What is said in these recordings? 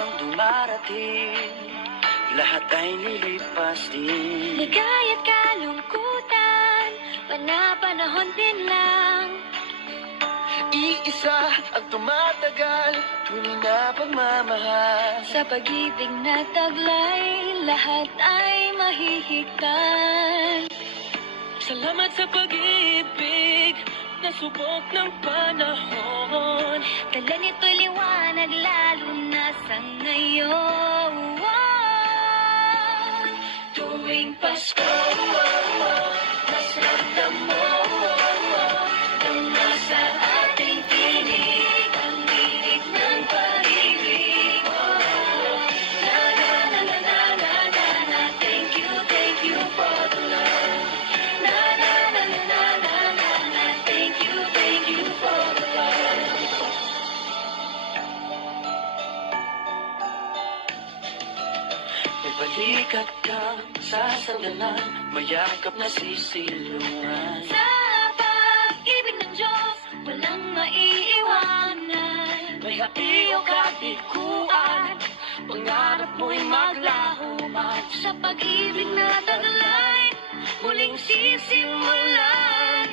ang dumarating, lahat ay nilipas din. Ligaya't kalungkutan, panapanahon din lang. Iisa ang tumatagal, tunay na pagmamahal. Sa pag-ibig na taglay, lahat ay mahihigtan. Salamat sa pag-ibig, nasubok ng panahon. Dala nito'y liwanag, lalo na sa ngayon. Tuwing Pasko, mas ramdam mo na sa ating tinig ang init ng pag-ibig. Na na na na na na na na, thank you for the love. Na na na na na na na na, thank you for the love. May balikat kang sasandalan, mayakap na sisilungan. Sa pag-ibig ng Diyos, walang maiiwanan. May hati o kabiguan, pangarap mo'y maglaho man. Sa pag-ibig na taglay, muling sisimulan.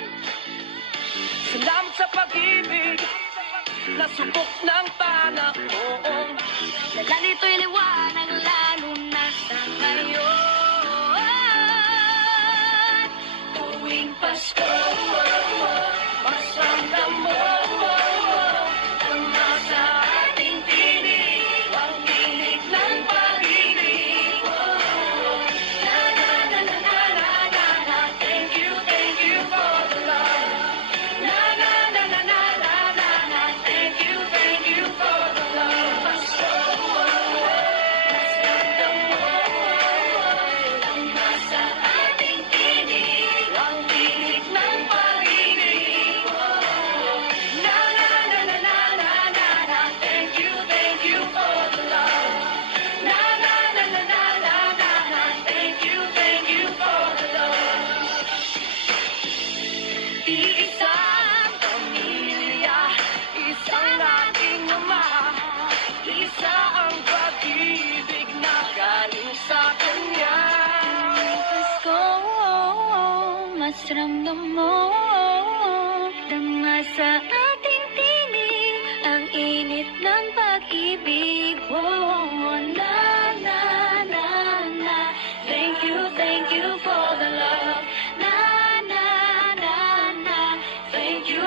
Salamat sa pag-ibig, nasubok ng panahon. Dala nito'y liwanag, lalo na sa ngayon. Tuwing Pasko, mas ramdam mo ang nasa ating tinig ang init ng pag-ibig. Na na na na na na na na, thank you for the love. Na na na na na na na na, thank you for the love. Pasko, mas ramdam mo ang nasa ating tinig ang init ng pag-ibig. Na na na na na na na na, thank you for the love. Na na na na na na na na, thank you for the love. Iisang pamilya, isang ating ama, isa ang pag-ibig na galing sa Kanya. Pasko, mas ramdam mo, dama sa ating tinig ang init ng pag-ibig. Na na na na, thank you for the love. Na na na na, thank you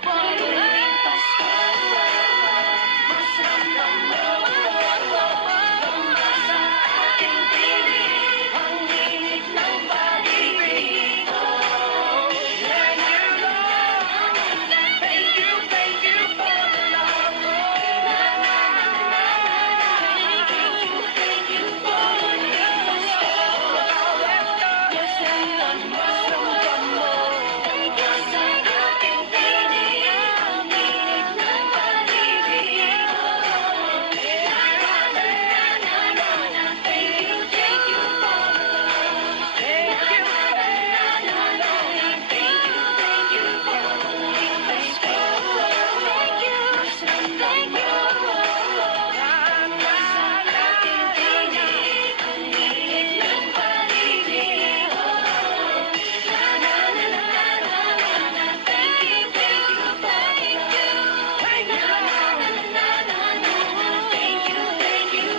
for the love. Pasko, mas ramdam mo, dama sa ating tinig ang init ng pag-ibig. Na na na na, thank you for the love. Na na na na, thank you for the love. Mas ramdam mo, dama sa ating tinig ang init ng pag-ibig. Na na na na na na, thank you for the love. Na na na na na na, thank you for the love. Pasko, thank you, mas ramdam mo sa ating tinig ang init ng pag-ibig. Na na na na na na na, thank you for the love. Na na na na na na na, thank you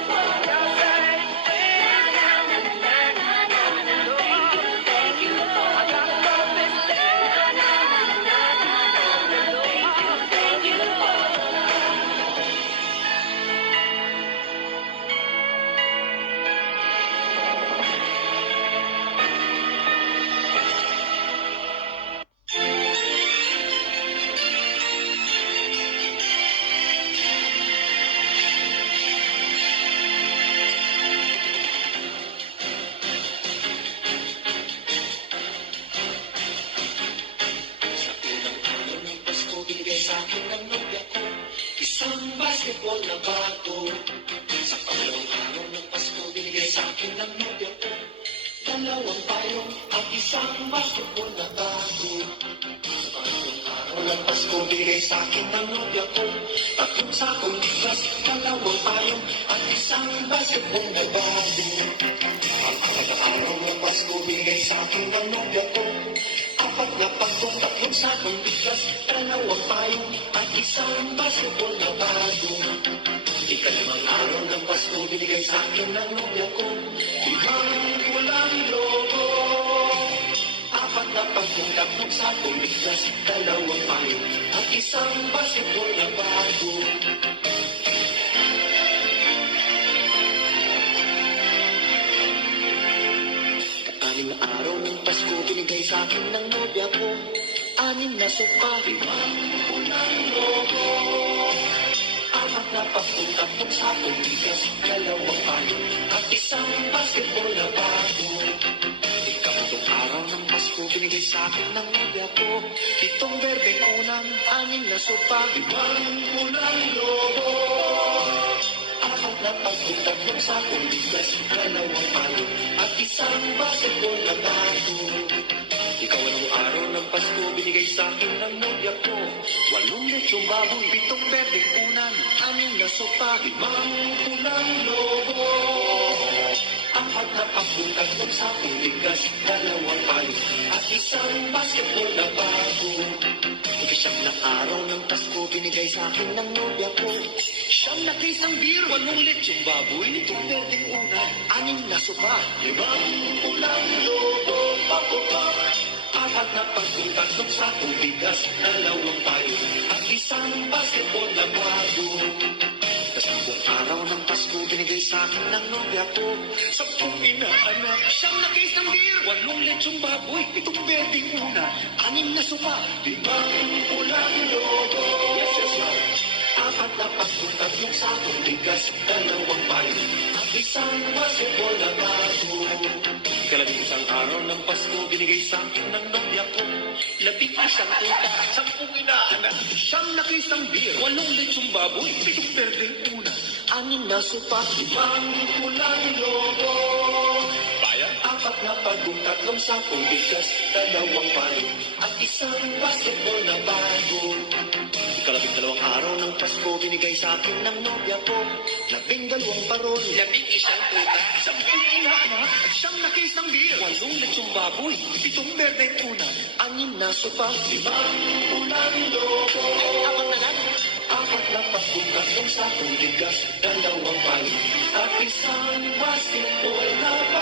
for the love. Na na na na na na na, thank you for the love. Na na na na na na na, thank you for the love. Sa unang araw ng Pasko, binigay sa akin ng nobya ko isang basketball na bago. Sa pangalawang araw ng Pasko, binigay sa akin ng nobya ko dalawang payong at isang basketball na bago. Sa pangatlong araw ng Pasko, binigay sa akin ng nobya ko. Tatlong sakong bigas, dalawang payong, at isang basketball na bago. Ang apat na araw ng Pasko, binigay sa akin ng nobya ko. Apat na pagkong, tatlong sakong bigas, dalawang payong, at isang basketball na bago. Ikalimang araw ng Pasko, binigay sa akin ng nobya ko. Limang walang logo. Apat na pagkong, tatlong sakong bigas, dalawang payong, at isang basketball na bago. Anim na araw ng Pasko, binigay sa akin ng nobya ko. Anim na sopa, limang walang logo. Apat na pagkong, tatlong sakong bigas, dalawang payong, at isang basketball na bago. Ikatlong araw ng Pasko, binigay sa akin ng nobya ko. Pitong berdeng unan, anim na sopa, limang walang logo. Apat na pagkong, tatlong sakong bigas, dalawang payong, at isang basketball na bago. Ikaw-anong araw ng Pasko, binigay sa akin ng nobya ko. 8 lechong baboy, 7 berdeng unan, 6 na sopa, 5 pulang logo. Apat na pagkong, tatlong sakong bigas, dalawang payong, at isang basketball na bago. Ika-siyam na araw ng Pasko, binigay sa akin ng nobya ko. 9 na case ng beer, 8 lechong baboy, 7 berdeng unan, 6 na sopa, 5 pulang logo. Apat na pagkong, tatlong sakong bigas, dalawang payong, at isang basketball na bago. Kasampung araw ng Pasko, binigay sa akin ng nobya ko. 10 inaanak, 9 na case ng beer, 8 lechong baboy, 7 berdeng una, 6 na sopa, 5 pulang logo. Yes, yes, yes. Apat na pagkong, tatlong sakong bigas, dalawang payong, at isang basketball na bago. Ikalabing-isang araw ng Pasko, binigay sa akin ng nobya ko. 11 tuta, 10 inaanak, 9 na case ng beer, 8 lechong baboy, 7 berdeng una, 6 na sopa, 5 pulang logo. Bayan, apat na pagkong, tatlong sakong bigas, dalawang payong, at isang basketball na bago. Ikalabing-dalawang araw ng Pasko, binigay sa akin ng nobya ko. 12 parol, 11 tuta, 10 inaanak, 9 na case ng beer, 8 lechong baboy, 7 berdeng una, 6 na sopa, 5 pulang logo. Apat na lang. Apat na pagkong, tatlong sakong bigas, dalawang payong, at isang basketball na bago.